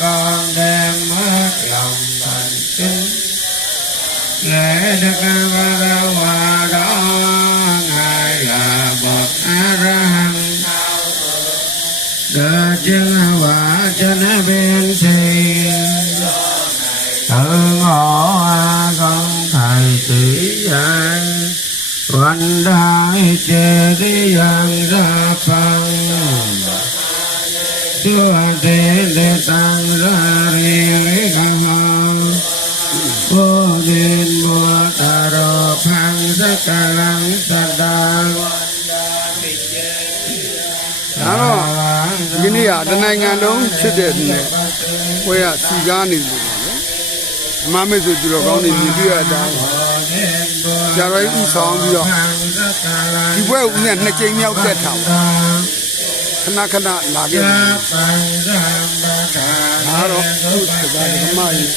con đem hết lòng thành kính. Lễ đức a la hòa đó ngài là bậc a ra hằng đã chứng quả trên biên thi tự ngộ a công thầy chỉ dạy Văn đại chế đi dân ra တုအတေလေသံရရေရေကမဘောဇင်ဘောတာရောဖန်စကလံသတ္တဝါတော့ဒီနေ့ကတနိုင်ငံလုံးဖြစ်တဲ့နဲ့ဘွဲကစီကားနေလို့မမေဆိုသူတော်ကောင်းတွေမြင်တွေ့ရတာကြာရိုင်းဥဆောင်ပြီးတော့ဒီဘွဲကဦးနဲ့နှစ်ကြိမ်မြောက်တက်တာပါ ခဏခဏလာခဲ့တယ်ဒါတော့သူ့စကားဓမ္မကြီး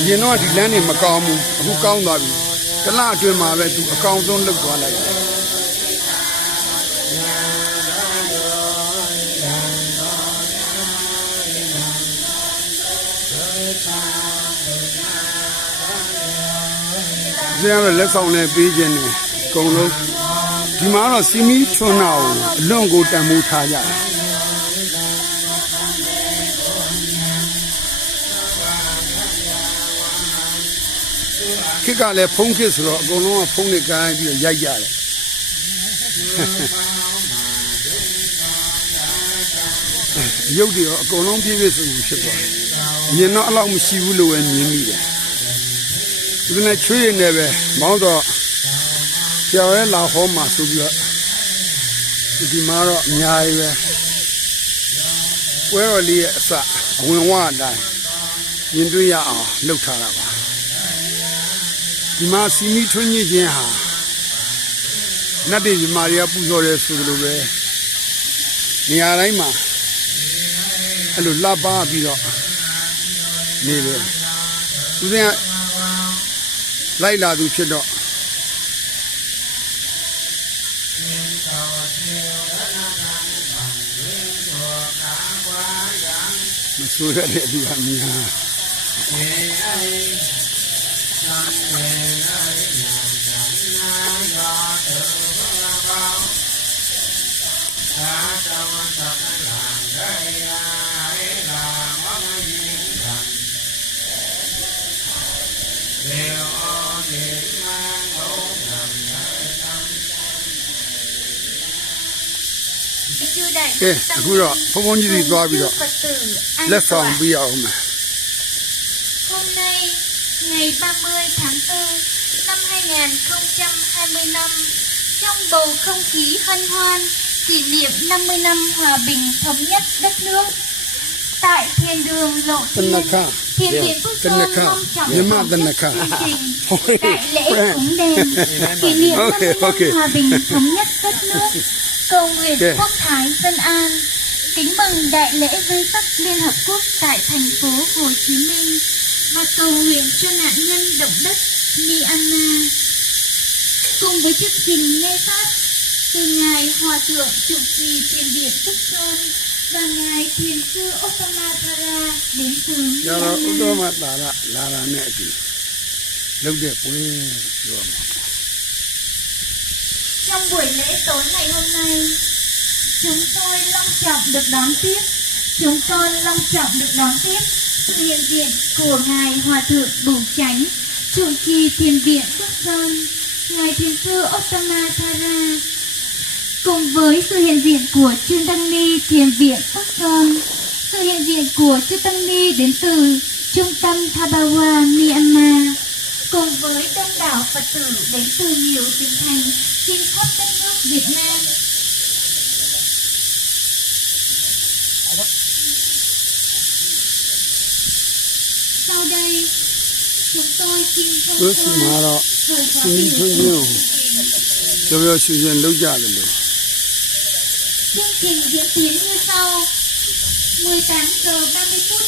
အရင်တော့ဒီလမ်းနေမကောင်းဘူးအခုကောင်းသွားပြီတလအတွင်းမှာပဲသူအကောင်ဆုံးလုတ်သွားလိုက်တယ် ဇင်းကတော့လက်ဆောင်လည်းပေးခြင်းနဲ့အကုန်လုံးဒီမှာတော့စီမီထွန်းတာကိုအလွန်ကိုတန်ဖိုးထားကြတယ်ခေတ်ကလည်းဖုန်းခေတ်ဆိုတော့အကုန်လုံးကဖုန်းနဲ့ကိုင်းပြီးတော့ရိုက်ကြတယ်ရုပ်တွေရောအကုန်လုံးပြည့်ပြည့်စုံစုံဖြစ်သွားတယ်။မြင်တော့အလောက်မရှိဘူးလို့ပဲမြင်မိတယ်။ ဒီနေ့ချွေးရည်နဲ့ပဲမောင်းတော့ကြော်ရဲလာဟောမှာဆိုပြီးတော့ဒီမှာတော့အများကြီးပဲပွဲတော်လေးရဲ့အစအဝင်ဝအတိုင်းမြင်တွေ့ရအောင်လှုပ်ထားတာပါဒီမှာစီမီထွန်းညစ်ခြင်းဟာနတ်ပြည်မြမာတွေကပူဇော်ရဲဆိုလိုပဲနေရာတိုင်းမှာအဲ့လိုလှပပြီးတော့နေတယ်သူက လိုက်လာသူဖြစ်တော့မဆိုးရတဲ့ဒီဟာမြာကဲအ đều o nhiệt không bốn ngầm nơi tâm Ê, aku dah, pokok ni di dua bila. Let's song. Hôm nay, ngày 30 tháng 4 năm 2025, trong bầu không khí hân hoan, kỷ niệm 50 năm hòa bình thống nhất đất nước, thiên đường lộ thiên. Thiên điện phước sơn mong chẳng mong chất chương trình đại lễ cúng đèn dạ, kỷ niệm 50 năm hòa bình thống nhất đất nước. Cầu nguyện quốc thái dân an. Kính mừng đại lễ dân sắc liên hợp quốc tại thành phố hồ chí minh. Và cầu nguyện cho nạn nhân động đất Myanmar. Cùng với chương trình nghe pháp từ ngài hòa thượng trụ trì thiền viện phúc sơn và ngài thiền sư Ottama đến từ Myanmar. Dạ, Ottama Thara là là mẹ gì? Lúc đẹp quê rồi Trong buổi lễ tối ngày hôm nay, chúng tôi long trọng được đón tiếp. Chúng con long trọng được đón tiếp sự hiện diện của ngài Hòa thượng Bửu Chánh, trụ trì thiền viện Phước Sơn, ngài thiền sư Ottama Thara cùng với sự hiện diện của Chư Tăng Ni thiền viện Phước Sơn, sự hiện diện của Chư Tăng Ni đến từ trung tâm Thabawa, Myanmar, cùng với đông đảo Phật tử đến từ nhiều tỉnh thành trên khắp đất nước Việt Nam. Sau đây, chúng tôi xin thông သူစီမှာ qua တော့ thời khóa စီမီ biểu ထွန်း của ညို့ပြောပြောရှင်ရှင်လုပ်ကြတယ်လို့ Chương trình diễn tiến như sau. 18 giờ 30 phút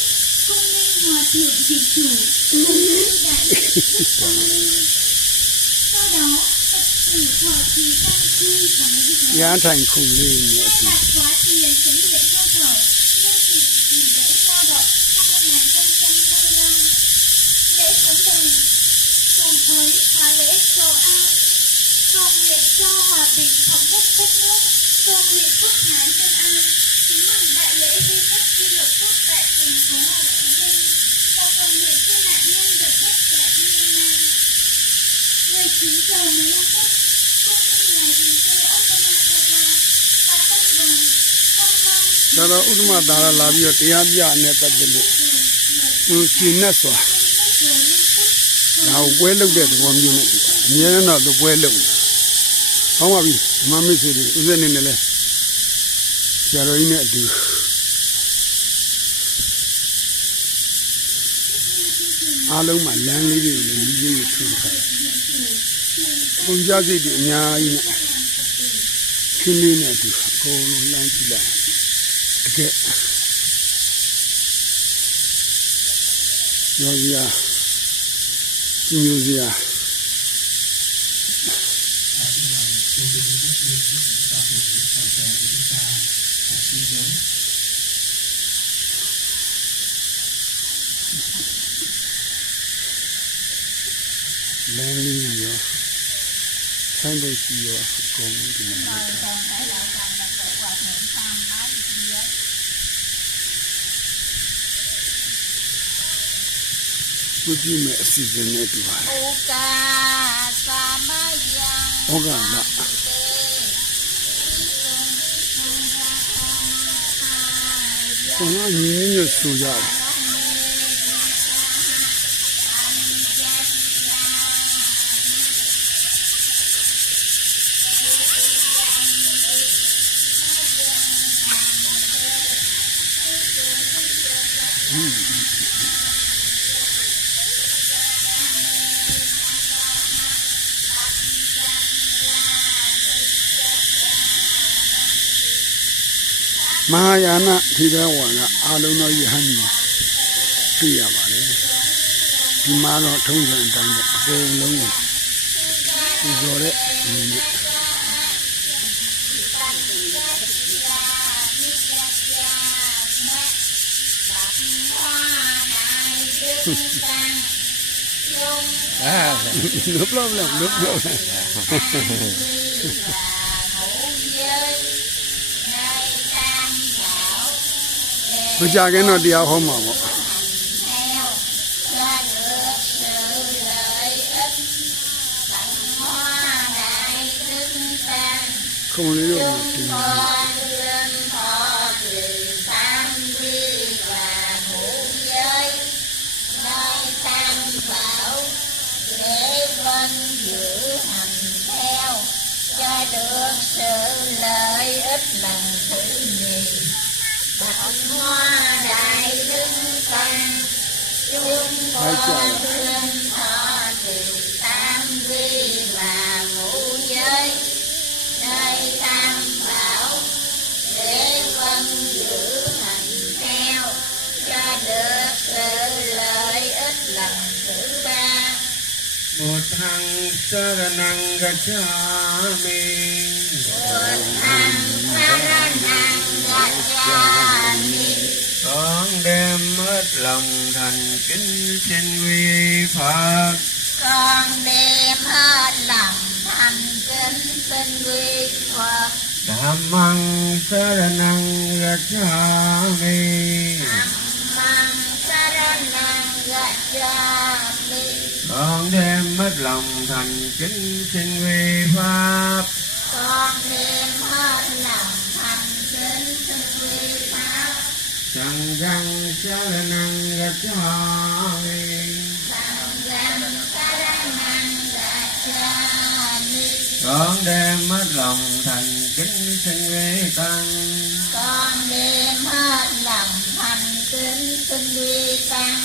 Cung ninh hòa thượng vị chủ Cung ninh đại đức linh Sau đó Phật tử thọ trì tăng quy và mấy đức thành khủng linh Thay mặt quá tiền chấn điện cơ sở Nhân dịp nghỉ lễ lao động năm 2025 Lễ cúng đền cùng với khóa lễ cầu an cầu nguyện cho hòa bình thống nhất đất nước. Cầu nguyện quốc thái dân an kính mừng đại lễ di tích di lập quốc tại thành phố Hồ Chí Minh và cầu nguyện cho nạn nhân được đất tại Myanmar 19 giờ 15 phút cũng như ngày thành phố Otamawa và tân đoàn Quang Long ဒါတော့ဥဒ္ဓမသာရလာပြီးတော့တရားပြနဲ့ပတ်သက်လို့သူကျင့်နဲ့စွာဒါကိုပွဲလုပ်တဲ့သဘောမျိုးနဲ့အများနဲ့တော့သူပွဲလုပ်နေတာ။ ဟောင်းပါပြီဓမ္မမိတ်ဆွေတွေဥစ္စာနေနဲ့လဲဆရာတော်ကြီးနဲ့အတူအားလုံးမှာလမ်းလေးတွေကိုလည်းကြီးကြီးထွန်းထားတယ်။ပုံကြစိတ်တွေအများကြီးနဲ့ခင်းလေးနဲ့အတူအကုန်လုံးလမ်းကြည့်လိုက်တကယ်ရောစရာကြည့်မျိုးစရာ tôi tin đức như đức cũng cho phụ nữ hậu trợ của chúng ta học sinh giới Manly nhiều Handle chỉ nhiều Còn thì mình mất Bukime asizenet lai. Oka. ဩဃမဘုရားညီညွတ်ဆိုကြတယ် မဟာယာနထိတဲ့ဝါကအာလုံးသောယဟန်ကြီးတွေ့ရပါတယ်ဒီမှာတော့ထုံးစံအတိုင်းပေါ့အကုန်လုံးကိုပူဇော်တဲ့အနေနဲ့ à, no problem no problem မကြခင်တော့တရားဟောမှာပေါ့ theo là được sự lợi ích tặng hoa đại tinh tăng ခုံလေးတော့ chúng တင်ပါ con lên thọ trì tam quy và ngũ giới nơi tam bảo để vân giữ hành theo cho được sự lợi ích lần thứ nhì Bạch hoa đại đức tăng chúng Hai con chàng. lên thọ trì tam vi và ngũ giới nơi tam bảo để vân giữ hành theo cho được sự lợi ích lần thứ ba một thằng sơ saranang gacchami thành lòng thành kính xin quy phật. Con đem hết lòng thành kính xin quy Phật. Dhammang saranang gacchami Dhammang saranang gacchami con đem hết lòng thành kính xin quy pháp con đem hết lòng thành kính xin Sangam saranang gacchami Sangam saranang gacchami con đem hết lòng thành kính xin quy tăng con đem hết lòng thành kính xin quy tăng.